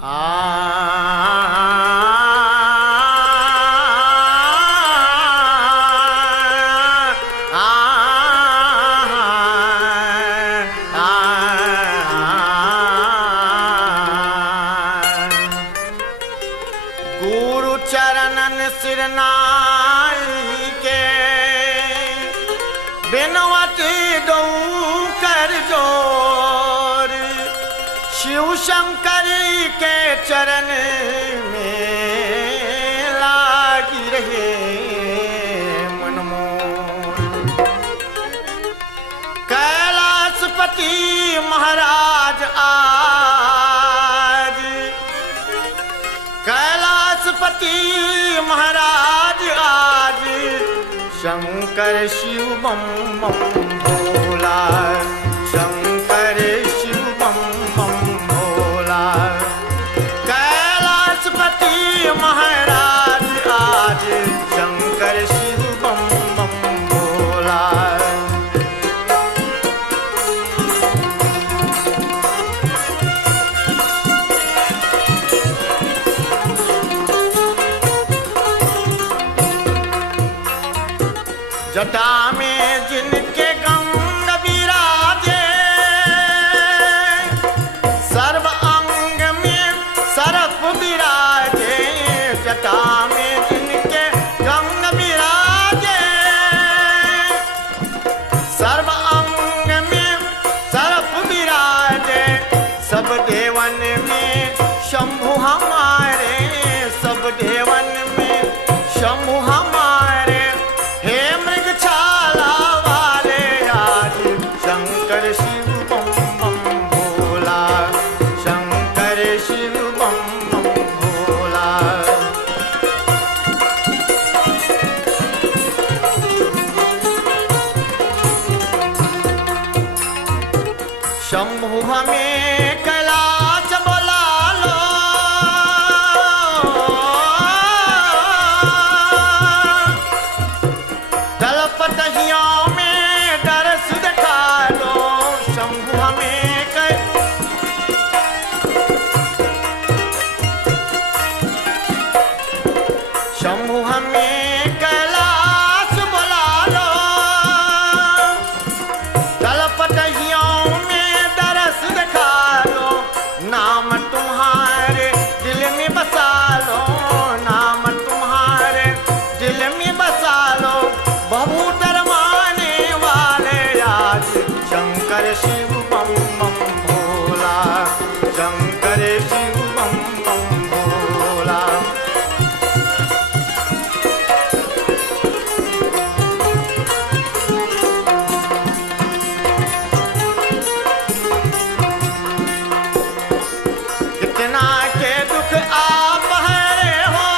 गुरु चरणन सिर नाई के बिनवती दो कर जोर, शिव शंकर के चरण में लागी रहे मनमोर। कैलाशपति महाराज आज, कैलाशपति महाराज आज, शंकर शिव बम बम भोला, शंकर शिव बम बम भोला। कैलाशपति महाराज आज, शंकर शिव बम बम भोला। जटा में जिनके गंग विराजे, सर्व अंग में सर्प विराजे। जटा में जिनके गंग विराजे, सर्व अंग में सर्प विराजे। सब देवन में शंभु हमारे, सब देवन में शंभु हमारे। शंकर शिव बम बम भोला, शंकर शिव बम बम भोला। शंभु हमें कैलाश बुला लो, तलपतहियों में दरस दिखा लो। शंभु हमें शंभु हमें कैलाश बुला लो, तलपतहियों में दरस दिखा लो। नाम तुम्हारे दिल में बसा लो, नाम तुम्हारे दिल में बसा लो। बहु डरमाने वाले आज, शंकर शिव बम बम भोला, शंकर शिव बम बम भोला। कितना के दुख आप हरे हो,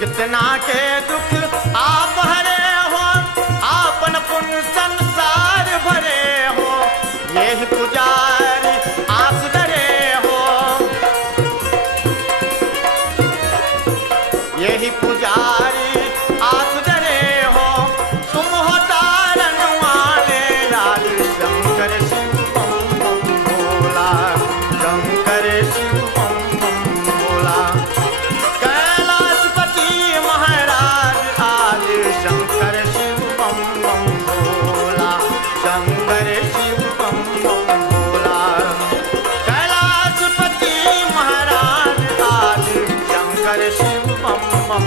कितना के दुख आप हरे हो, आपन पुण्य संसार भरे हो। यही पुजारी आस डरे हो, यही पुजारी आस डरे हो। तुम हो तारन वाले आज, शंकर शिव बम बम भोला, शंकर शिव बम बम भोला। शंकर शिव बम बम भोला, शंकर शिव बम बम भोला। कैलाशपति महाराज आज, शंकर शिव बम बम